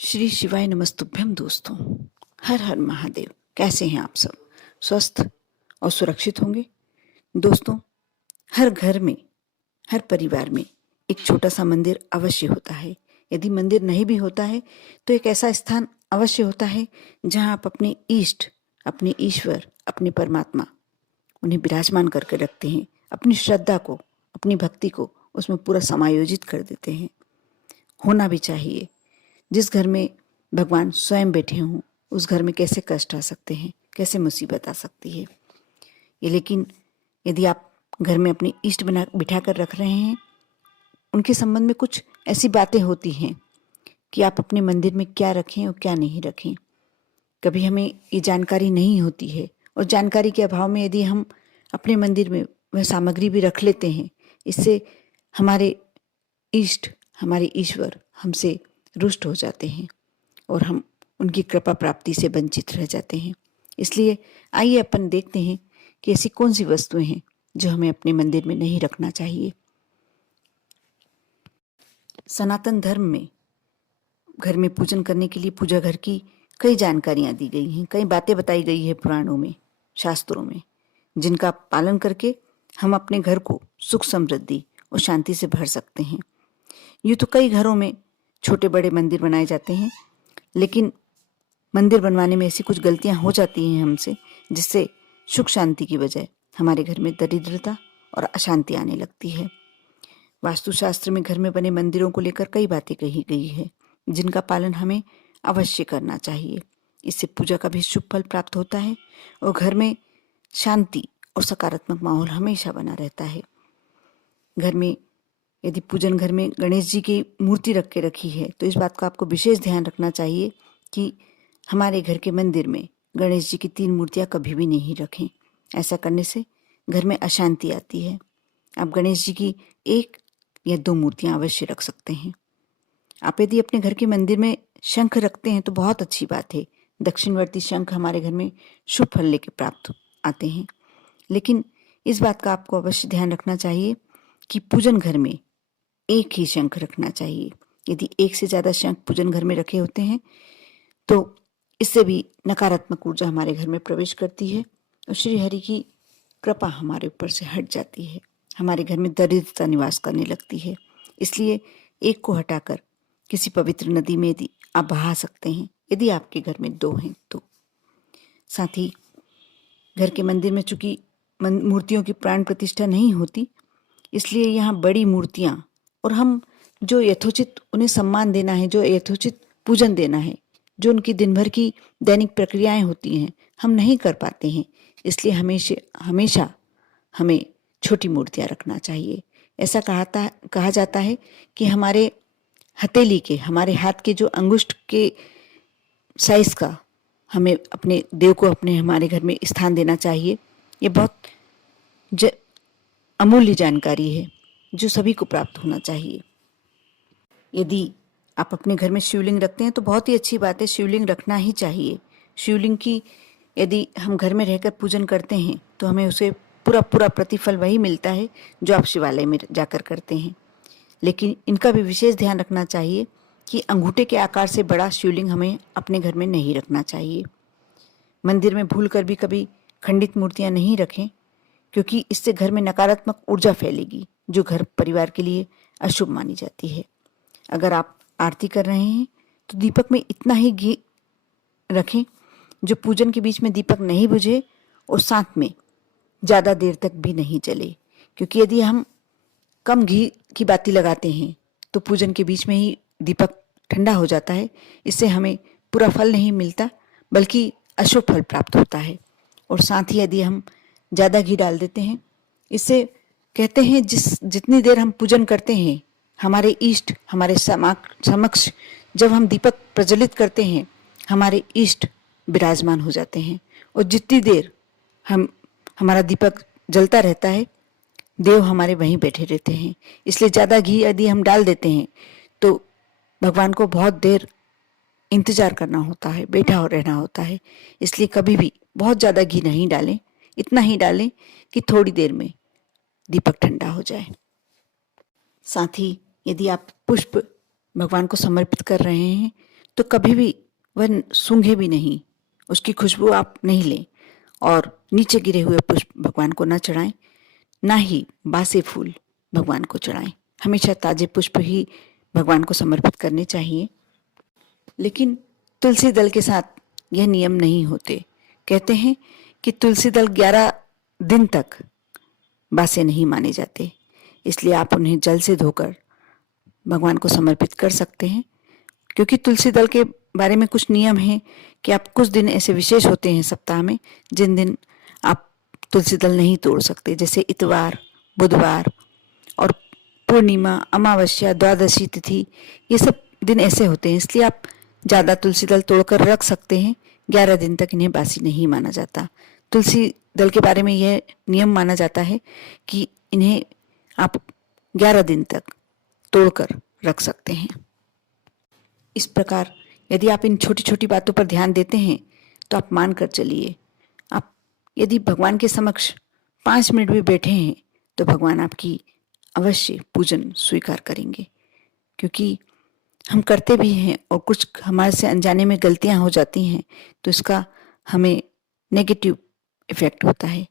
श्री शिवाय नमस्तुभ्यम दोस्तों। हर हर महादेव। कैसे हैं आप सब? स्वस्थ और सुरक्षित होंगे दोस्तों। हर घर में, हर परिवार में एक छोटा सा मंदिर अवश्य होता है। यदि मंदिर नहीं भी होता है तो एक ऐसा स्थान अवश्य होता है जहां आप अपने इष्ट, अपने ईश्वर, अपने परमात्मा उन्हें विराजमान करके रखते हैं। अपनी श्रद्धा को, अपनी भक्ति को उसमें पूरा समायोजित कर देते हैं। होना भी चाहिए। जिस घर में भगवान स्वयं बैठे हों उस घर में कैसे कष्ट आ सकते हैं, कैसे मुसीबत आ सकती है ये। लेकिन यदि आप घर में अपने इष्ट बना बिठा कर रख रहे हैं, उनके संबंध में कुछ ऐसी बातें होती हैं कि आप अपने मंदिर में क्या रखें और क्या नहीं रखें। कभी हमें ये जानकारी नहीं होती है और जानकारी के अभाव में यदि हम अपने मंदिर में वह सामग्री भी रख लेते हैं, इससे हमारे इष्ट, हमारे ईश्वर हमसे रुष्ट हो जाते हैं और हम उनकी कृपा प्राप्ति से वंचित रह जाते हैं। इसलिए आइए अपन देखते हैं कि ऐसी कौन सी वस्तुएं हैं जो हमें अपने मंदिर में नहीं रखना चाहिए। सनातन धर्म में घर में पूजन करने के लिए पूजा घर की कई जानकारियां दी गई हैं, कई बातें बताई गई है पुराणों में, शास्त्रों में, जिनका पालन करके हम अपने घर को सुख समृद्धि और शांति से भर सकते हैं। यूँ तो कई घरों में छोटे बड़े मंदिर बनाए जाते हैं, लेकिन मंदिर बनवाने में ऐसी कुछ गलतियां हो जाती हैं हमसे, जिससे सुख शांति की बजाय हमारे घर में दरिद्रता और अशांति आने लगती है। वास्तुशास्त्र में घर में बने मंदिरों को लेकर कई बातें कही गई है, जिनका पालन हमें अवश्य करना चाहिए। इससे पूजा का भी शुभ फल प्राप्त होता है और घर में शांति और सकारात्मक माहौल हमेशा बना रहता है। घर में यदि पूजन घर में गणेश जी की मूर्ति रख के रखी है तो इस बात का आपको विशेष ध्यान रखना चाहिए कि हमारे घर के मंदिर में गणेश जी की 3 मूर्तियां कभी भी नहीं रखें। ऐसा करने से घर में अशांति आती है। आप गणेश जी की 1 या 2 मूर्तियां अवश्य रख सकते हैं। आप यदि अपने घर के मंदिर में शंख रखते हैं तो बहुत अच्छी बात है। दक्षिणवर्ती शंख हमारे घर में शुभ फल लेके प्राप्त आते हैं। लेकिन इस बात का आपको अवश्य ध्यान रखना चाहिए कि पूजन घर में एक ही शंख रखना चाहिए। यदि एक से ज़्यादा शंख पूजन घर में रखे होते हैं तो इससे भी नकारात्मक ऊर्जा हमारे घर में प्रवेश करती है और श्री हरि की कृपा हमारे ऊपर से हट जाती है। हमारे घर में दरिद्रता निवास करने लगती है। इसलिए एक को हटाकर किसी पवित्र नदी में यदि आप बहा सकते हैं, यदि आपके घर में 2 हैं तो। साथ ही घर के मंदिर में चूंकि मूर्तियों की प्राण प्रतिष्ठा नहीं होती, इसलिए यहाँ बड़ी मूर्तियाँ और हम जो यथोचित उन्हें सम्मान देना है, जो यथोचित पूजन देना है, जो उनकी दिन भर की दैनिक प्रक्रियाएं होती हैं, हम नहीं कर पाते हैं। इसलिए हमेशा हमें छोटी मूर्तियाँ रखना चाहिए। ऐसा कहा जाता है कि हमारे हथेली के, हमारे हाथ के जो अंगुष्ठ के साइज का हमें अपने देव को हमारे घर में स्थान देना चाहिए। ये बहुत अमूल्य जानकारी है जो सभी को प्राप्त होना चाहिए। यदि आप अपने घर में शिवलिंग रखते हैं तो बहुत ही अच्छी बात है, शिवलिंग रखना ही चाहिए। शिवलिंग की यदि हम घर में रहकर पूजन करते हैं तो हमें उसे पूरा प्रतिफल वही मिलता है जो आप शिवालय में जाकर करते हैं। लेकिन इनका भी विशेष ध्यान रखना चाहिए कि अंगूठे के आकार से बड़ा शिवलिंग हमें अपने घर में नहीं रखना चाहिए। मंदिर में भूल कर भी कभी खंडित मूर्तियां नहीं रखें, क्योंकि इससे घर में नकारात्मक ऊर्जा फैलेगी जो घर परिवार के लिए अशुभ मानी जाती है। अगर आप आरती कर रहे हैं तो दीपक में इतना ही घी रखें जो पूजन के बीच में दीपक नहीं बुझे और साथ में ज़्यादा देर तक भी नहीं जले। क्योंकि यदि हम कम घी की बाती लगाते हैं तो पूजन के बीच में ही दीपक ठंडा हो जाता है। इससे हमें पूरा फल नहीं मिलता बल्कि अशुभ फल प्राप्त होता है। और साथ ही यदि हम ज़्यादा घी डाल देते हैं, इससे कहते हैं जितनी देर हम पूजन करते हैं, हमारे इष्ट हमारे समक्ष जब हम दीपक प्रज्वलित करते हैं, हमारे इष्ट विराजमान हो जाते हैं और जितनी देर हमारा दीपक जलता रहता है, देव हमारे वहीं बैठे रहते हैं। इसलिए ज़्यादा घी यदि हम डाल देते हैं तो भगवान को बहुत देर इंतजार करना होता है, बैठा रहना होता है। इसलिए कभी भी बहुत ज़्यादा घी नहीं डालें, इतना ही डालें कि थोड़ी देर में दीपक ठंडा हो जाए। साथ ही यदि आप पुष्प भगवान को समर्पित कर रहे हैं तो कभी भी वह सूंघे भी नहीं, उसकी खुशबू आप नहीं लें। और नीचे गिरे हुए पुष्प भगवान को ना चढ़ाएं, ना ही बासे फूल भगवान को चढ़ाएं। हमेशा ताजे पुष्प ही भगवान को समर्पित करने चाहिए। लेकिन तुलसी दल के साथ यह नियम नहीं होते। कहते हैं कि तुलसी दल 11 दिन तक बासे नहीं माने जाते, इसलिए आप उन्हें जल से धोकर भगवान को समर्पित कर सकते हैं। क्योंकि तुलसी दल के बारे में कुछ नियम हैं कि आप कुछ दिन ऐसे विशेष होते हैं सप्ताह में जिन दिन आप तुलसी दल नहीं तोड़ सकते, जैसे इतवार, बुधवार और पूर्णिमा, अमावस्या, द्वादशी तिथि, ये सब दिन ऐसे होते हैं। इसलिए आप ज़्यादा तुलसी दल तोड़कर रख सकते हैं। 11 दिन तक इन्हें बासी नहीं माना जाता। तुलसी दल के बारे में यह नियम माना जाता है कि इन्हें आप 11 दिन तक तोड़कर रख सकते हैं। इस प्रकार यदि आप इन छोटी छोटी बातों पर ध्यान देते हैं तो आप मान कर चलिए, आप यदि भगवान के समक्ष 5 मिनट भी बैठे हैं तो भगवान आपकी अवश्य पूजन स्वीकार करेंगे। क्योंकि हम करते भी हैं और कुछ हमारे से अनजाने में गलतियां हो जाती हैं तो इसका हमें नेगेटिव इफेक्ट होता है,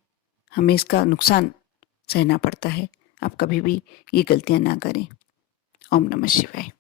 हमें इसका नुकसान सहना पड़ता है। आप कभी भी ये गलतियां ना करें। ओम नमः शिवाय।